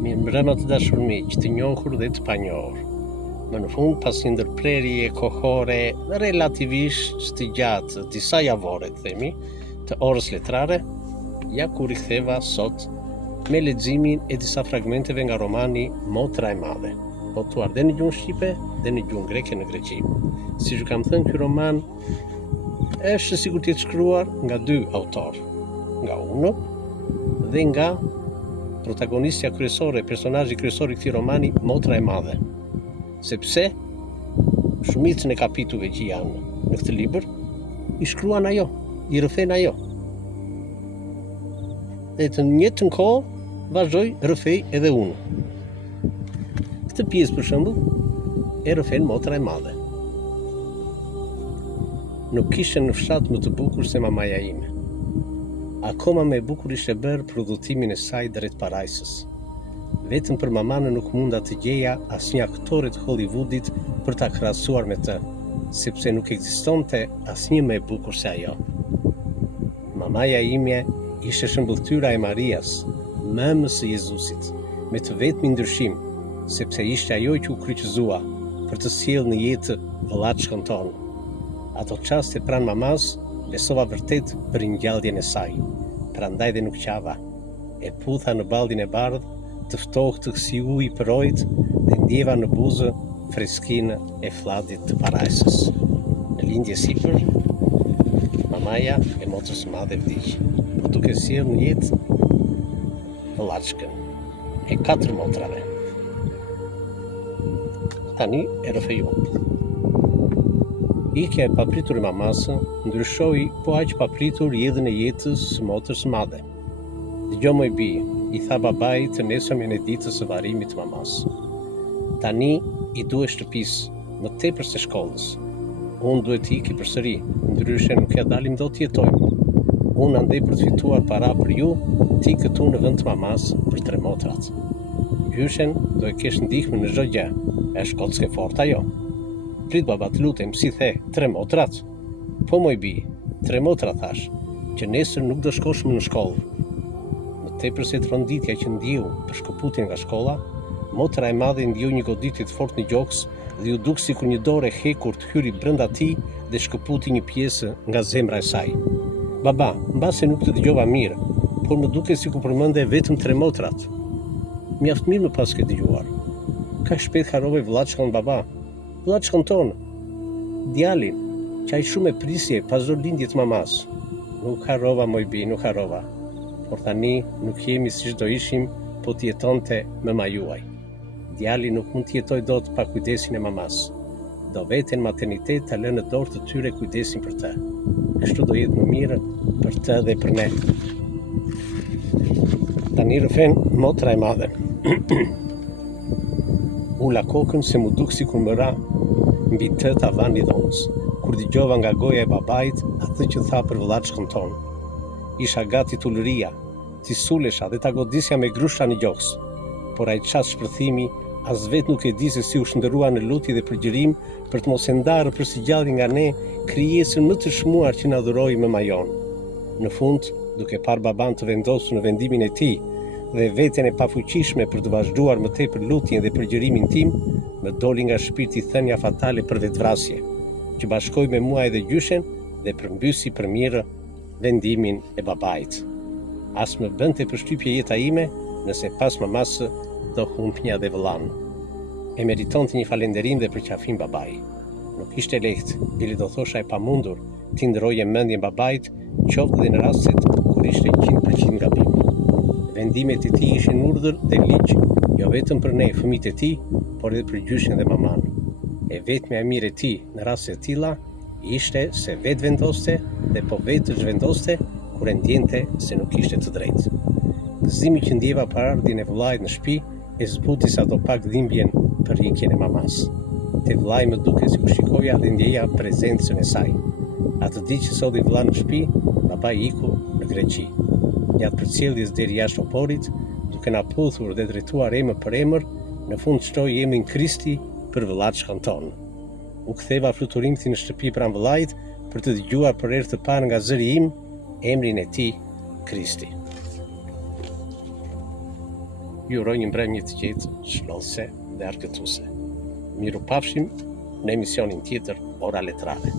Mirë mbrëma të dashur miq, të njohur dhe të panjohur. Më në fund, pas një ndërprerje kohore relativisht të gjatë, disa javore të themi, të orës letrare, ja ku riktheva sot me leximin e disa fragmenteve nga romani Motra e Madhe, botuar dhe në gjuhën shqipe dhe në gjuhën greke në Greqi. Si që kam thënë, ky roman është sikur të jetë shkruar nga dy autor, nga uno dhe nga protagonistja kryesore, personazhi kryesor i këtij romani, Motra e Madhe. Sepse shumicën e kapitujve që janë në këtë libër i shkruan ajo, i rrëfen ajo. Dhe të njëjtën kohë vazhdoi rrëfej edhe unë. Këtë pjesë për shembull e rrëfen Motra e Madhe. Nuk kishte në fshat më të bukur se mamaja ime. Akoma më e bukur ishte bërë prodhutimin e saj drejt parajsës. Vetëm për mamanë nuk munda të gjeja asnjë aktore të Hollywoodit për ta krahasuar me të, sepse nuk ekzistonte asnjë më e bukur se ajo. Mamaja ime ishte shëmbëltyra e Marias, mëmës së Jezusit, me të vetmi ndryshim, sepse ishte ajo që u kryqëzua për të sjellë në jetë vëllaçkën tonë. Ato çaste pranë mamas besova vërtet për ngjalljen e saj, prandaj dhe nuk qava. E putha në ballin e bardhë, të ftohtë si uji i përojt, dhe ndjeva në buzë freskinë e fllatit të parajsës. Në lindje sipër, mamaja e Motrës së Madhe vdiq, por duke sjellë në jetë vëllaçkën e 4 motrave. Tani e rrëfej unë. Ikja e papritur e mamasë ndryshoi po aq papritur jetën e jetës së Motrës së Madhe. Dëgjoj moj bi, i tha babai të nesërmen e ditës së varrimit të mamas. Tani i duhet shtëpisë, më tepër se shkollës. Unë duhet të iki përsëri, ndryshe nuk ja dalim dot të jetojmë. Unë andej për të fituar para për ju, ti këtu në vend të mamas për 3 motrat. Gjyshen do e kesh ndihmë në çdo gjë. Është kocke fort ajo. Prit baba, të lutem, si the, 3 motrat? Po moj bi, 3 motra thash, që nesër nuk do shkosh më në shkollë. Më tepër se tronditja që ndjeu për shkëputjen nga shkolla, Motra e Madhe ndjeu një goditje të fortë në gjoks dhe ju duk sikur një dorë e hekur të hyri brenda tij dhe shkëputi një pjesë nga zemra e saj. Baba, mbase nuk të dëgjova mirë, por më duket sikur përmende vetëm 3 motrat. Mjaft mirë më pas ke dëgjuar. Ka shpejt harrove vëllaçkën baba. Vëllaçkën tonë, djalin, që ai shumë e prisje pas çdo lindje të mamas. Nuk harrova moj bi, nuk harrova. Por tani nuk jemi siç do ishim po të jetonte mëma juaj. Djali nuk mund të jetoj dot pa kujdesin e mamas. Do veten maternitet ta lënë në dorë të tyre kujdesin për të. Kështu do jetë më mirë për të dhe për ne. Tani rrëfen Motra e Madhe. Ula kokën se mu duk sikur më ra mbi të tavan i dhomës, kur dëgjova nga goja e babait atë që tha për vëllaçkën tonë. Isha gati tullëria, ti sulesha dhe ta godisja me grushta në gjoks, por ai çast shpërthimi as vet nuk e di se si u shndërrua në lutje dhe përgjërim për të mos e ndarë përsëgjallje nga ne krijesën më të shmuar që na dhuroi mëma jon. Në fund, duke parë baban të vendosur në vendimin e tij dhe veten e pafuqishme për të vazhduar më tepër lutjen dhe përgjërimin tim, më doli nga shpirti thënia fatale për vetvrasje, që bashkoi me mua edhe gjyshen dhe përmbysi për mirë vendimin e babait. As më bënte përshtypje jeta ime nëse pas mamas do humbnja dhe vëllan. E meritonte një falënderim dhe përqafim babai. Nuk ishte lehtë, bile do thosha e pamundur, ti ndroje mendjen babait, qoftë dhe në rastet kur ishte 100% gabim. Vendimet e tij ishin urdhër dhe ligj, jo vetëm për ne, fëmijët e tij, por edhe për gjyshen dhe maman. E vetmja e mirë e tij në raste të tilla ishte se vetë vendoste dhe po vetë zhvendoste kur e ndjente se nuk ishte të drejtë. Gëzimi që ndjeva për ardhjen e vëllait në shtëpi e zbuti sadopak dhimbjen për ikjen e mamas. Te vëllai më duke sikur shikoja dhe ndjeja prezencën e saj. Atë ditë që solli vëlla në shtëpi, babai iku në Greqi. Gjatë përcjelljes deri jashtë oporit, duke na puthur dhe drejtuar emër për emër, në fund shtoi emrin Kristi për vëllaçkën tonë. U ktheva fluturimthi në shtëpi pranë vëllait për të dëgjuar për herë të parë nga zëri im emrin e tij, Kristi. Ju uroj një mbrëmje të qetë, shëndetëse dhe argëtuese. Miru pafshim në emisionin tjetër Ora Letrare.